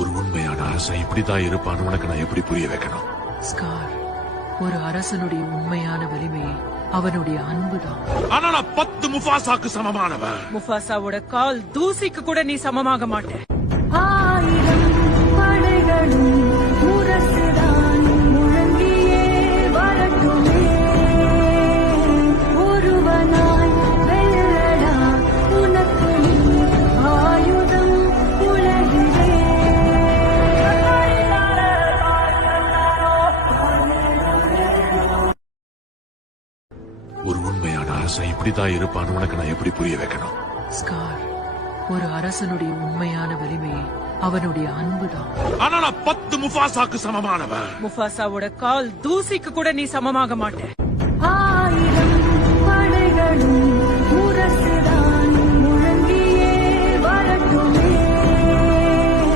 ஒரு உண்மையான அரசன் இப்படிதான் இருப்பான்னு உனக்கு நான் எப்படி புரிய வைக்கணும்? ஸ்கார், ஒரு அரசனுடைய உண்மையான வலிமையை அவனுடைய அன்புதான். ஆனா நான் 10 முஃபாசாக்கு சமமானவன். முஃபாசாவோட கால் தூசிக்கு கூட நீ சமமாக மாட்ட. 1000 படைகளும் முரசுதான் முழங்கியே வரட்டுமே. ஒருவனாய் வெல்லடா உனக்கு ஆயுதம் உலகிலே. ஒரு உண்மையான அரசன் இப்படிதான் இருப்பான்னு உனக்கு நான் எப்படி புரிய வைக்கணும்? ஸ்கார், ஒரு அரசனுடைய உண்மையான வலிமையை அவனுடைய அன்புதான். ஆனா நான் 10 முஃபாசாக்கு சமமானவன். முஃபாசாவோட கால் தூசிக்கு கூட நீ சமமாக மாட்ட.